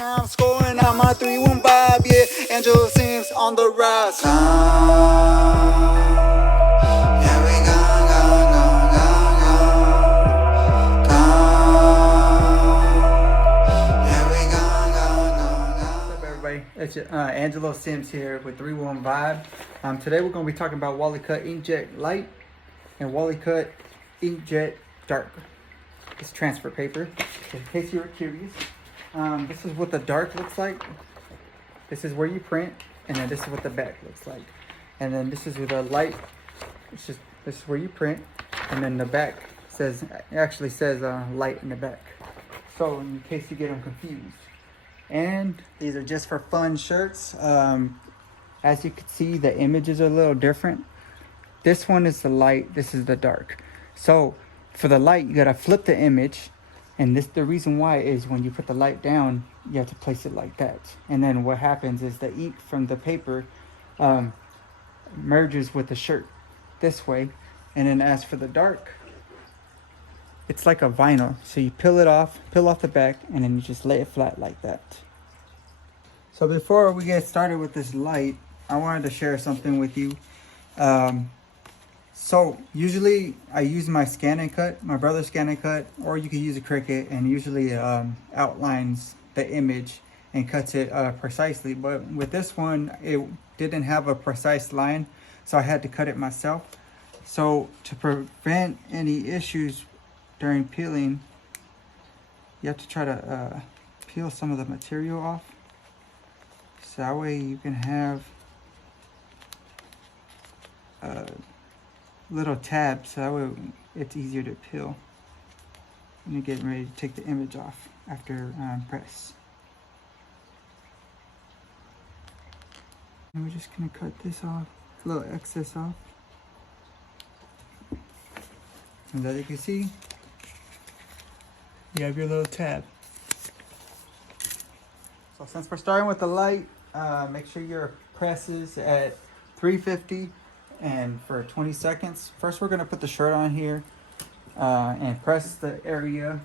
I'm scoring out my 3-1 vibe, yeah. Angelo Symz on the rise. Yeah, we gone. Yeah, we gone. What's up, everybody? It's Angelo Symz here with 3-1 Vibe. Today we're going to be talking about WALAkut Inkjet Light and WALAkut Inkjet Dark. It's transfer paper, in case you were curious. This is what the dark looks like. This is where you print, and then this is what the back looks like. And then this is with the light. This is where you print, and then the back actually says light in the back. So in case you get them confused. And these are just for fun shirts. As you can see, the images are a little different. This one is the light, this is the dark. So for the light, you gotta flip the image, and the reason why is when you put the light down, you have to place it like that. And then what happens is the ink from the paper merges with the shirt this way. And then as for the dark, it's like a vinyl. So you peel off the back, and then you just lay it flat like that. So before we get started with this light, I wanted to share something with you. So usually I use my scan and cut, my brother's scan and cut, or you can use a Cricut, and usually outlines the image and cuts it precisely. But with this one, it didn't have a precise line, so I had to cut it myself. So to prevent any issues during peeling, you have to try to peel some of the material off. So that way you can have little tabs, so that way it's easier to peel when you're getting ready to take the image off after press. And we're just gonna cut this off, a little excess off. And as you can see, you have your little tab. So since we're starting with the light, make sure your press is at 350 and for 20 seconds. First, we're gonna put the shirt on here and press the area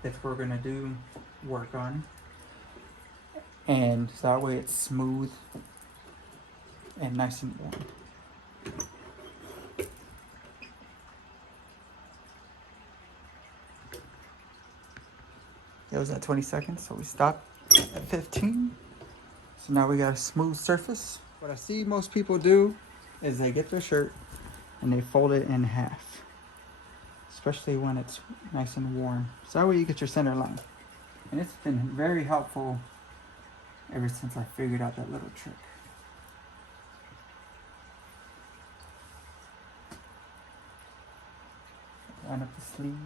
that we're gonna do work on. And so that way it's smooth and nice and warm. It was at 20 seconds, so we stopped at 15. So now we got a smooth surface. What I see most people do is they get their shirt and they fold it in half, especially when it's nice and warm. So that way you get your center line. And it's been very helpful ever since I figured out that little trick. Line up the sleeves.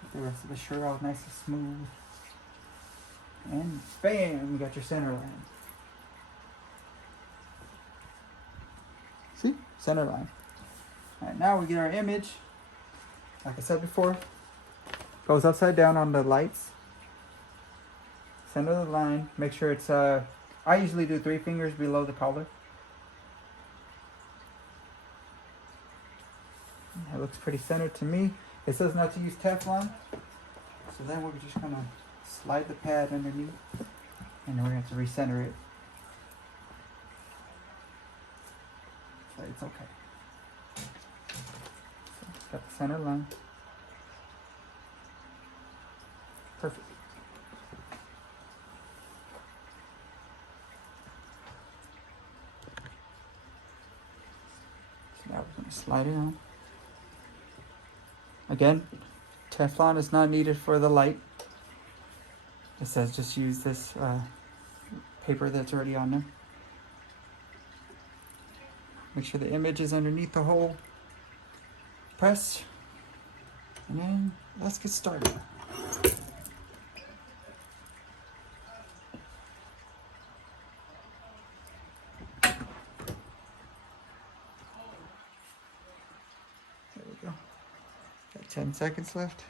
Get the rest of the shirt all nice and smooth. And bam, you got your center line. See? Center line. Alright, now we get our image. Like I said before, goes upside down on the lights. Center the line. Make sure it's, I usually do 3 fingers below the collar. That looks pretty centered to me. It says not to use Teflon. So then we're just gonna slide the pad underneath, and then we're gonna have to recenter it. But it's okay. So it's got the center line. Perfect. So now we're gonna slide it on. Again, Teflon is not needed for the light. It says just use this paper that's already on there. Make sure the image is underneath the whole press. And then let's get started. There we go. Got 10 seconds left.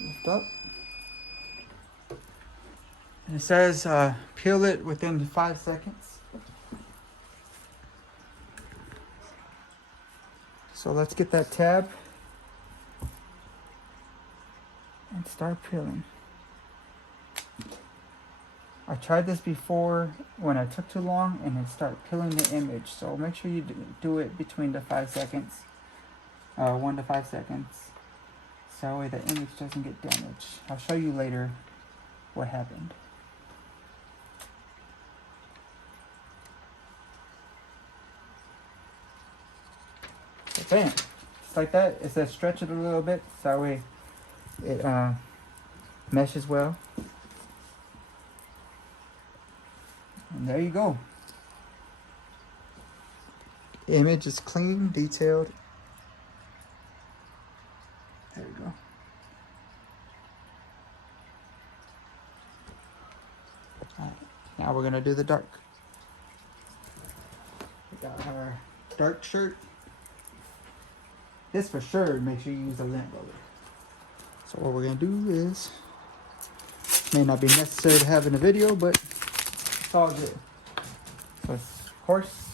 Lift up. And it says peel it within 5 seconds. So let's get that tab and start peeling. I tried this before when I took too long and it started peeling the image. So make sure you do it between the 5 seconds, 1 to 5 seconds. So that way the image doesn't get damaged. I'll show you later what happened. So bam, just like that. It says stretch it a little bit so that way it meshes well. And there you go. The image is clean, detailed. There we go. Alright, now we're gonna do the dark. We got our dark shirt. This for sure, make sure you use a lint roller. So what we're gonna do is, may not be necessary to have in the video, but it's all good. So of course,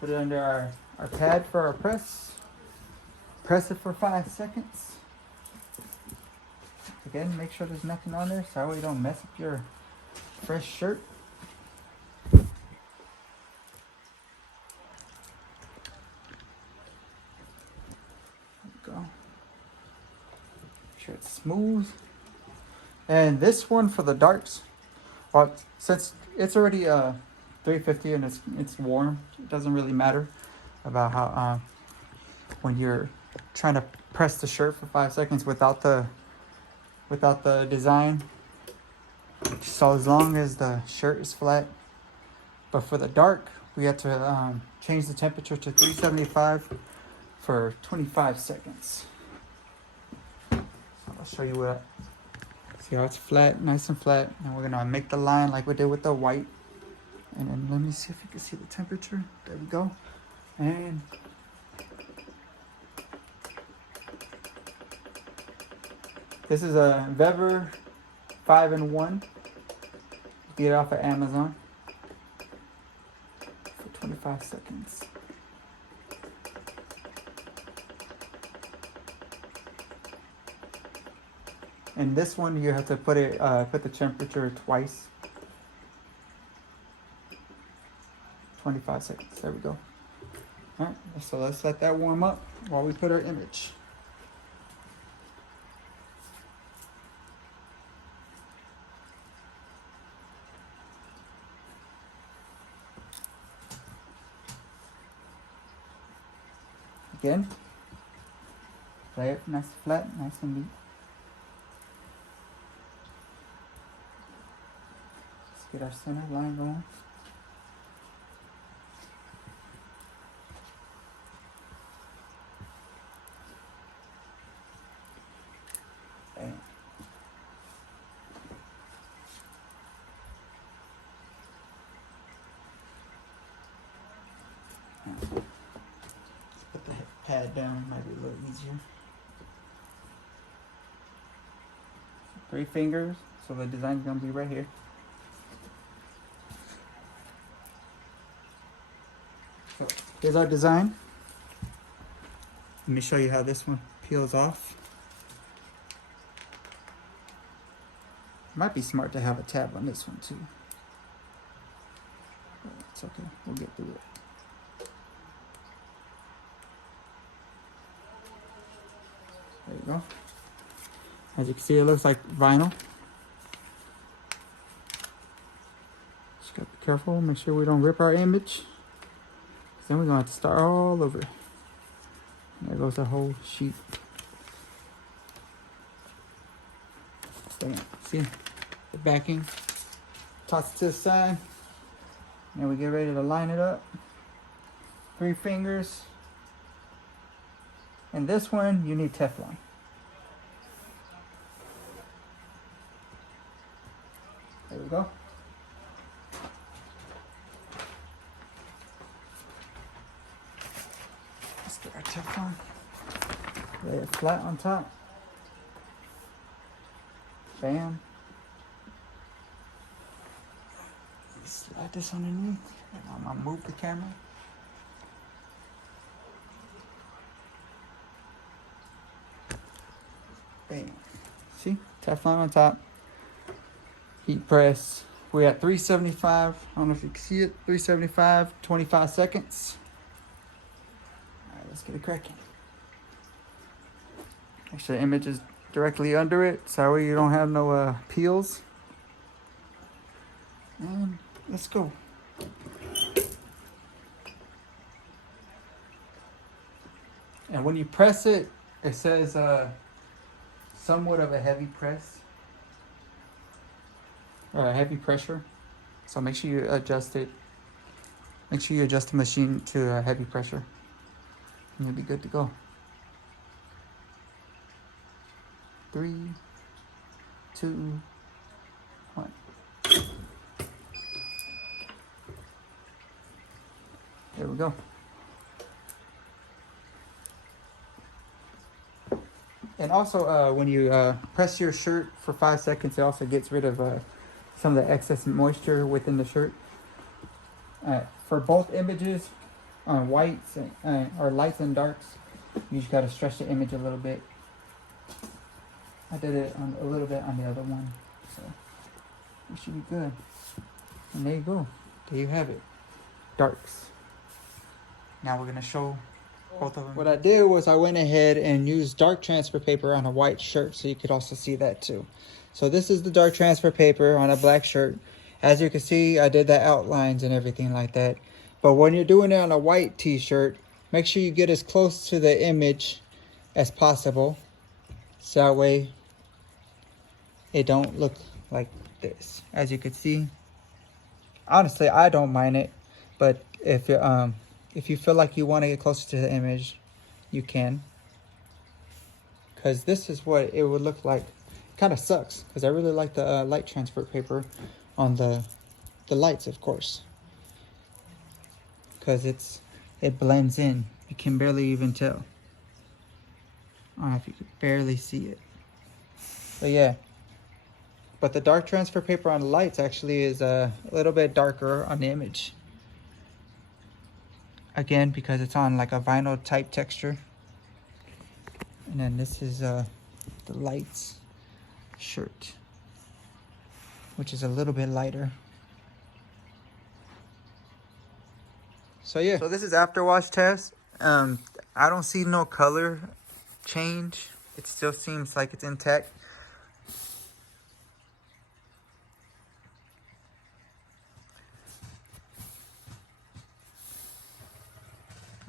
put it under our pad for our press. Press it for 5 seconds. Again, make sure there's nothing on there so that way you don't mess up your fresh shirt. Go. Make sure it's smooth. And this one for the darks, well, since it's already 350 and it's warm, it doesn't really matter about how when you're trying to press the shirt for 5 seconds without the design. So as long as the shirt is flat. But for the dark, we have to change the temperature to 375 for 25 seconds. I'll show you what. See how it's flat, nice and flat. And we're gonna make the line like we did with the white. And then let me see if you can see the temperature. There we go. And this is a Weber 5-in-1. Get it off of Amazon for 25 seconds. And this one you have to put the temperature twice. 25 seconds. There we go. All right, so let's let that warm up while we put our image. Again, lay it nice and flat, nice and neat. Let's get our center line going. Bam. Put the pad down, might be a little easier. 3 fingers, so the design's gonna be right here. So here's our design. Let me show you how this one peels off. Might be smart to have a tab on this one too. But it's okay, we'll get through it. There you go. As you can see, it looks like vinyl. Just gotta be careful, make sure we don't rip our image. Then we're gonna have to start all over. There goes the whole sheet. Bam. See the backing. Toss it to the side. Now we get ready to line it up. 3 fingers. And this one, you need Teflon. There we go. Let's get our Teflon. Lay it flat on top. Bam. Slide this underneath. And I'm gonna move the camera. Teflon on top. Heat press. We're at 375. I don't know if you can see it. 375, 25 seconds. All right, let's get it cracking. Make sure the image is directly under it, so that way you don't have no peels. And let's go. And when you press it, it says somewhat of a heavy press. Or a heavy pressure. So make sure you adjust it. Make sure you adjust the machine to a heavy pressure. And you'll be good to go. 3, 2, 1. There we go. And also, when you press your shirt for 5 seconds, it also gets rid of some of the excess moisture within the shirt. For both images, on whites or lights and darks, you just gotta stretch the image a little bit. I did it on a little bit on the other one, so it should be good. And there you go. There you have it. Darks. Now we're gonna show both of them. What I did was I went ahead and used dark transfer paper on a white shirt, so you could also see that too. So this is the dark transfer paper on a black shirt. As you can see, I did the outlines and everything like that. But when you're doing it on a white t-shirt, make sure you get as close to the image as possible. So that way it don't look like this. As you can see, honestly, I don't mind it. But if you feel like you want to get closer to the image, you can. Because this is what it would look like. Kind of sucks because I really like the light transfer paper on the lights, of course, because it blends in. You can barely even tell. I don't know if you could barely see it, but yeah. But the dark transfer paper on the lights actually is a little bit darker on the image. Again, because it's on like a vinyl type texture. And then this is the lights shirt, which is a little bit lighter. So yeah, so this is after wash test. I don't see no color change. It still seems like it's intact.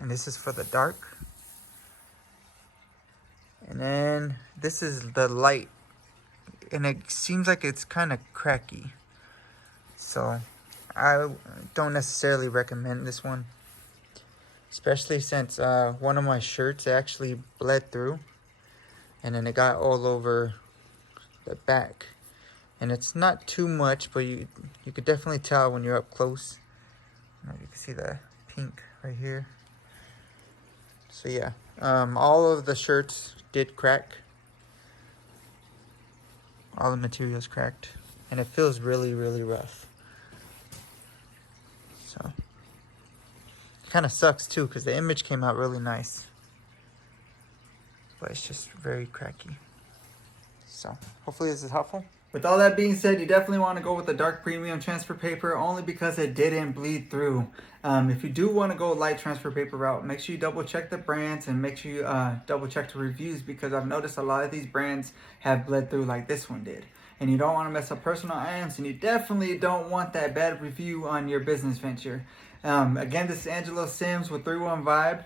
And this is for the dark. And then this is the light. And it seems like it's kind of cracky. So I don't necessarily recommend this one. Especially since one of my shirts actually bled through. And then it got all over the back. And it's not too much, but you could definitely tell when you're up close. You can see the pink right here. So yeah, all of the shirts did crack. All the materials cracked, and it feels really, really rough. So it kind of sucks too, because the image came out really nice, but it's just very cracky. So hopefully this is helpful. With all that being said, you definitely want to go with the dark premium transfer paper only because it didn't bleed through. If you do want to go light transfer paper route, make sure you double check the brands and make sure you double check the reviews, because I've noticed a lot of these brands have bled through like this one did. And you don't want to mess up personal items, and you definitely don't want that bad review on your business venture. Again, this is Angelo Symz with 31 Vibe.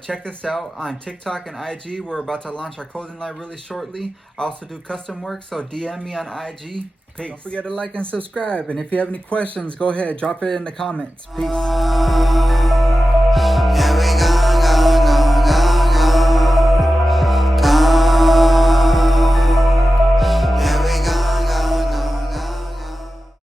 Check us out on TikTok and IG. We're about to launch our clothing line really shortly. I also do custom work, so DM me on IG. Peace. Don't forget to like and subscribe. And if you have any questions, go ahead, drop it in the comments. Peace.